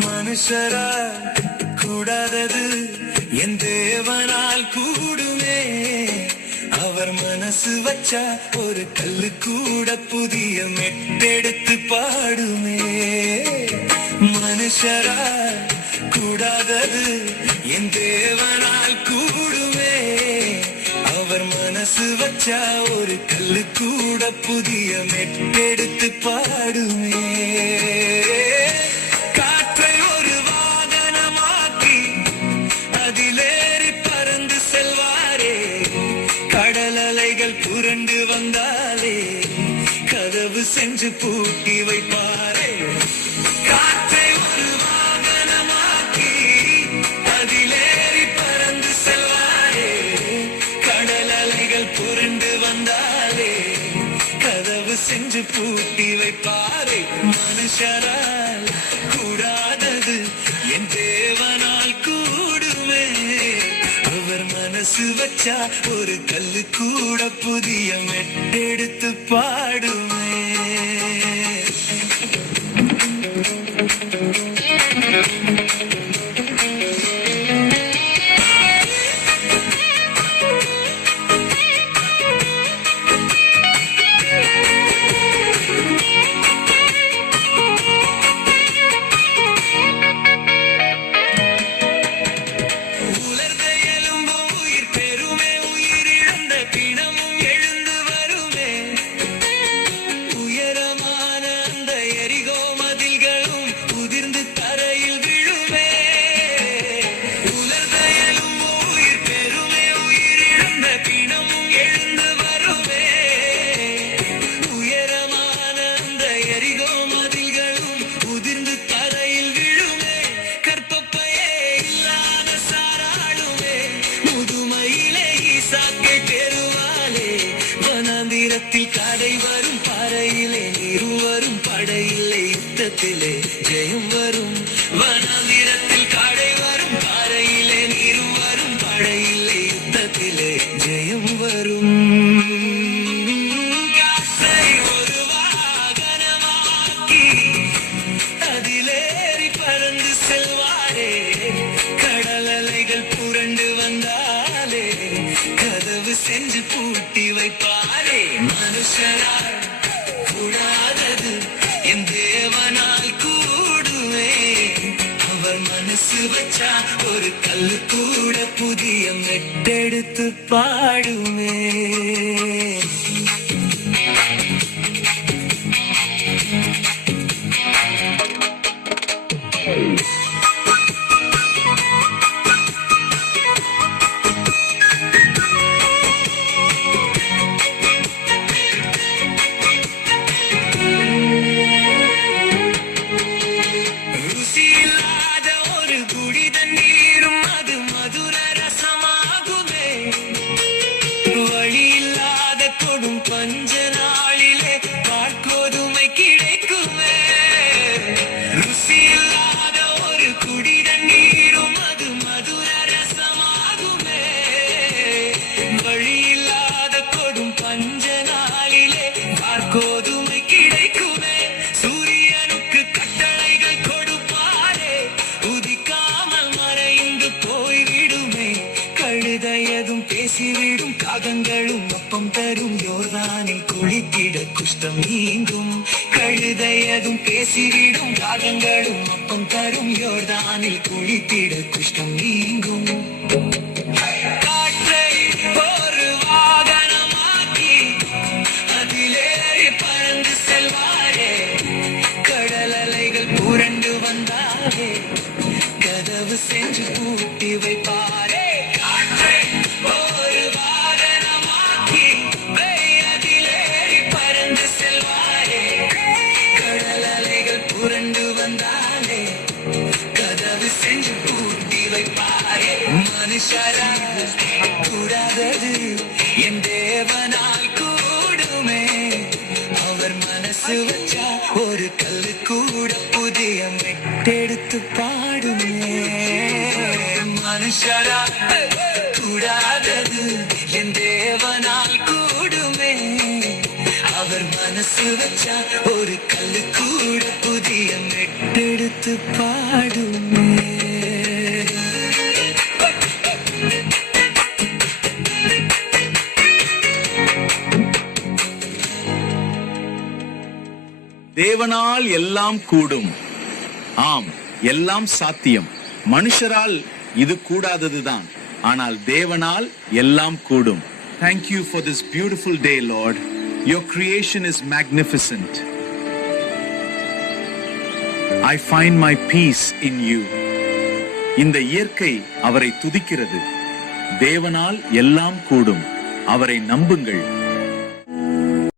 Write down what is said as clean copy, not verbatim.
மனுஷரால் கூடாதது என் தேவனால் கூடுமே. அவர் மனசு வச்சா ஒரு கல்லு கூட புதிய மெட்டெடுத்து பாடுமே. மனுஷரால் கூடாதது என் தேவனால் கூடுமே. அவர் மனசு வச்சா ஒரு கல்லு கூட புதிய மெட்டெடுத்து பாடுமே. புரண்டு வந்தாலே கதவு சென்று பூட்டி வைப்பாரே. காற்றை ஒரு வாகனமாக்கி அதிலேறி பறந்து செல்வாரே. கடல் அலைகள் புரண்டு வந்தாலே கதவு சென்று பூட்டி வைப்பாரே. மனுஷரால் கூடாதது என் தேவனால் கூடுமே. அவர் மனசு வச்சா ஒரு கல்லு கூட புதிய மெட்டெடுத்து பாடுமே. கடை வரும் பாறையிலே நீரு வரும் படையிலே யுத்தத்திலே ஜெயம் வரும். வனாந்திரத்தில் கடை வரும் பாறையிலே நீரு வரும் படையிலே யுத்தத்திலே ஜெயம் வரும். ஒரு வாகனமாக்கி அதிலேறி பறந்து செல்வாரே. கடல் அலைகள் புரண்டு வந்தாலே கதவு சென்று பூட்டி வைப்பாரே. மனுஷரால் கூடாதது என் தேவனால் கூடுமே. அவர் மனசு வச்சா ஒரு கல்லு கூட புதிய மெட்டெடுத்து பாடுமே. பஞ்ச நாளிலே பார்க்கோதுமை கிடைக்குமே. ருசி இல்லாத ஒரு குடி தண்ணீரும் அது மதுர ரசமாகுமே. வழி இல்லாத கொடும் பஞ்ச நாளிலே பார்க்கோதுமை கிடைக்குமே. சூரியனுக்கு கட்டளைகள் கொடுப்பாரே உதிக்காமல் மறைந்து போய்விடுமே. கழுதையதும் பேசிவிடும் காகங்களும் அப்பம் தரும் யோர்தானில் குளித்திட குஷ்டம் நீங்கும். கழுதையதும் பேசிவிடும் காகங்களும் அப்பம் தரும் யோர்தானில் குளித்திட குஷ்டம் நீங்கும். காற்றை ஒரு வாகனமாக்கி அதிலேறி பறந்து செல்வாரே. கடல் அலைகள் புரண்டு வந்தாலே கதவு சென்று பூட்டி வைப்பாரே. புரண்டு வந்தாலே கதவு சென்று பூட்டி வைப்பாரே. மனுஷரால் கூடாதது என் தேவனால் கூடுமே. அவர் மனசு வச்சா ஒரு கல்லு கூட புதிய மெட்டெடுத்து பாடுமே. மனுஷரால் கூடாதது என் தேவனால் கூடுமே. அவர் மனசு வச்சா ஒரு கல்லு கூட புதிய மெட்டெடுத்து பாடுமே. தேவனால் எல்லாம் கூடும். ஆம், எல்லாம் சாத்தியம். மனுஷரால் இது கூடாததுதான், ஆனால் தேவனால் எல்லாம் கூடும். Thank you for this beautiful day, Lord. Your creation is magnificent. I find my peace in you. இந்த இயற்கை அவரை துதிக்கிறது. தேவனால் எல்லாம் கூடும். அவரை நம்புங்கள்.